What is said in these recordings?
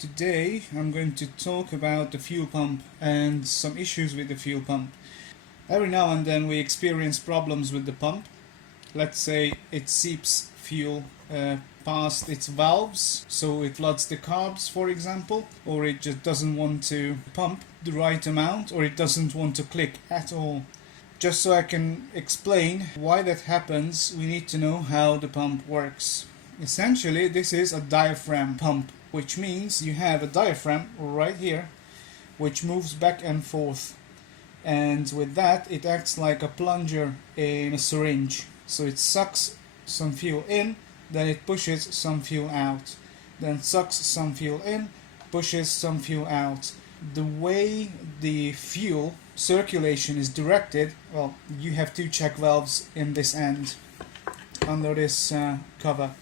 Today I'm going to talk about the fuel pump and some issues with the fuel pump. Every now and then we experience problems with the pump. Let's say it seeps fuel past its valves, so it floods the carbs, for example, or it just doesn't want to pump the right amount, or it doesn't want to click at all. Just so I can explain why that happens, we need to know how the pump works. Essentially, this is a diaphragm pump, which means you have a diaphragm right here which moves back and forth, and with that it acts like a plunger in a syringe. So it sucks some fuel in, then it pushes some fuel out, then sucks some fuel in, pushes some fuel out. The way the fuel circulation is directed, well, you have two check valves in this end under this cover,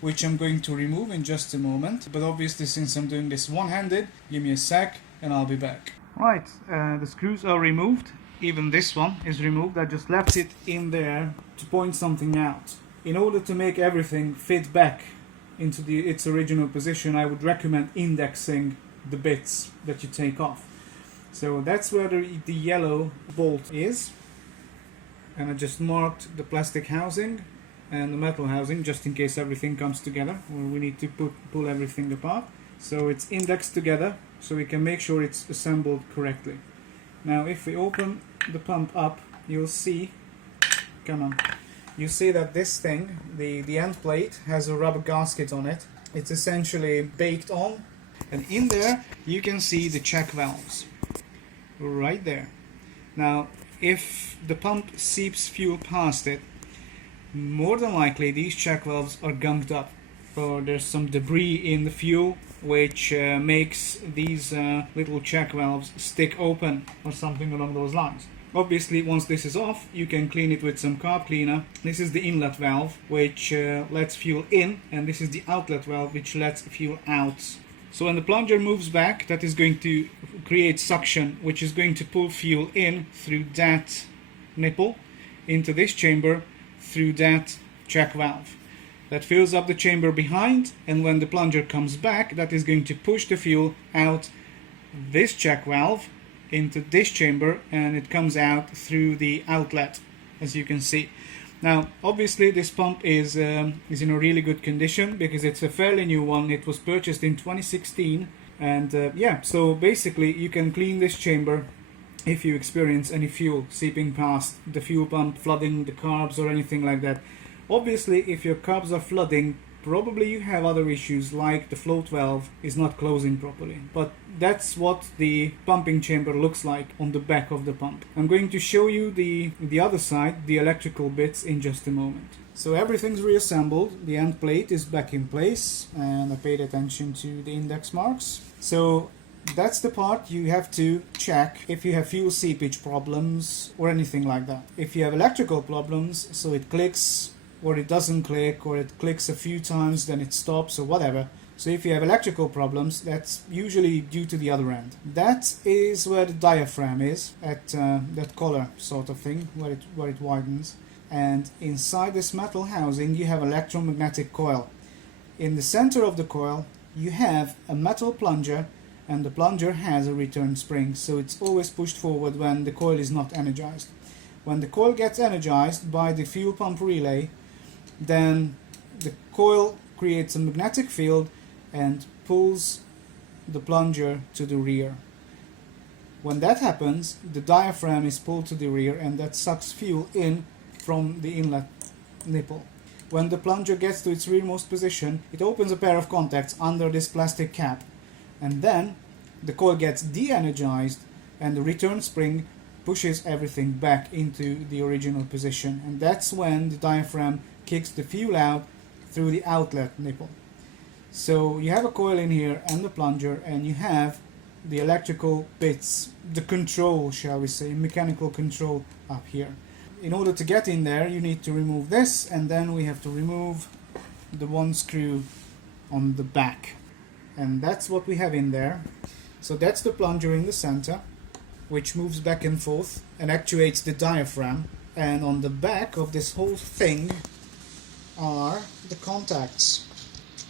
which I'm going to remove in just a moment. But obviously, since I'm doing this one-handed, give me a sec and I'll be back. Right, the screws are removed. Even this one is removed. I just left it in there to point something out. In order to make everything fit back into its original position, I would recommend indexing the bits that you take off. So that's where the yellow bolt is. And I just marked the plastic housing and the metal housing just in case everything comes together, or we need to pull everything apart. So it's indexed together so we can make sure it's assembled correctly. Now if we open the pump up, you'll see, you see that this thing, the end plate, has a rubber gasket on it. It's essentially baked on, and in there you can see the check valves right there. Now if the pump seeps fuel past it, more than likely these check valves are gunked up, or there's some debris in the fuel which makes these little check valves stick open or something along those lines. Obviously, once this is off, you can clean it with some carb cleaner. This is the inlet valve which lets fuel in, and this is the outlet valve which lets fuel out. So when the plunger moves back, that is going to create suction, which is going to pull fuel in through that nipple into this chamber through that check valve. That fills up the chamber behind, and when the plunger comes back, that is going to push the fuel out this check valve into this chamber, and it comes out through the outlet, as you can see. Now obviously this pump is in a really good condition because it's a fairly new one. It was purchased in 2016, and yeah, so basically you can clean this chamber if you experience any fuel seeping past the fuel pump, flooding the carbs or anything like that. Obviously, if your carbs are flooding, probably you have other issues like the float valve is not closing properly. But that's what the pumping chamber looks like on the back of the pump. I'm going to show you the other side, the electrical bits, in just a moment. So everything's reassembled, the end plate is back in place, and I paid attention to the index marks. So that's the part you have to check if you have fuel seepage problems or anything like that. If you have electrical problems, so it clicks or it doesn't click, or it clicks a few times then it stops or whatever. So if you have electrical problems, that's usually due to the other end. That is where the diaphragm is, at that collar sort of thing, where it widens. And inside this metal housing you have electromagnetic coil. In the center of the coil you have a metal plunger, and the plunger has a return spring, so it's always pushed forward when the coil is not energized. When the coil gets energized by the fuel pump relay, then the coil creates a magnetic field and pulls the plunger to the rear. When that happens, the diaphragm is pulled to the rear, and that sucks fuel in from the inlet nipple. When the plunger gets to its rearmost position, it opens a pair of contacts under this plastic cap, and then the coil gets de-energized and the return spring pushes everything back into the original position, and that's when the diaphragm kicks the fuel out through the outlet nipple. So you have a coil in here and the plunger, and you have the electrical bits, the control, shall we say, mechanical control up here. In order to get in there you need to remove this, and then we have to remove the one screw on the back, and that's what we have in there. So that's the plunger in the center, which moves back and forth and actuates the diaphragm, and on the back of this whole thing are the contacts,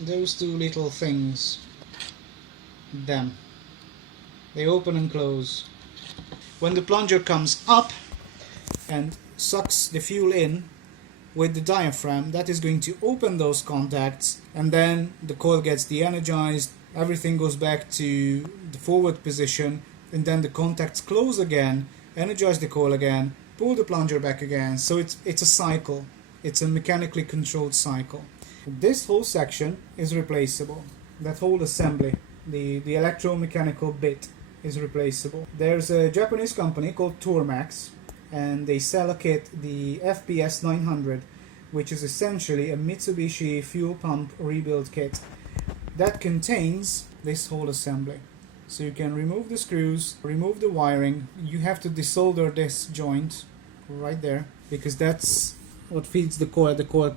those two little things. them. They open and close. When the plunger comes up and sucks the fuel in with the diaphragm, that is going to open those contacts, and then the coil gets de-energized, everything goes back to the forward position, and then the contacts close again, energize the coil again, pull the plunger back again. So it's a cycle. It's a mechanically controlled cycle. This whole section is replaceable. That whole assembly, the electromechanical bit, is replaceable. There's a Japanese company called Tormax, and they sell a kit, the FPS 900, which is essentially a Mitsubishi fuel pump rebuild kit that contains this whole assembly. So you can remove the screws, remove the wiring. You have to desolder this joint right there, because that's what feeds the coil. The coil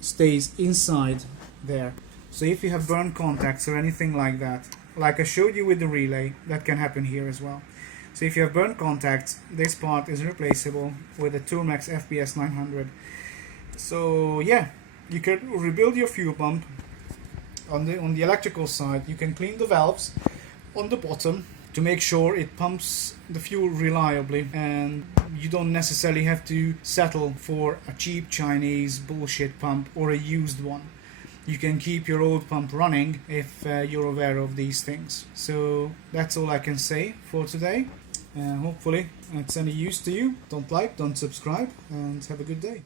stays inside there. So if you have burned contacts or anything like that, like I showed you with the relay, that can happen here as well. So if you have burnt contacts, this part is replaceable with a Tormax FPS 900. So yeah, you can rebuild your fuel pump. On the electrical side, you can clean the valves on the bottom to make sure it pumps the fuel reliably, and you don't necessarily have to settle for a cheap Chinese bullshit pump or a used one. You can keep your old pump running if you're aware of these things. So that's all I can say for today. Hopefully it's any use to you. Don't subscribe, and have a good day.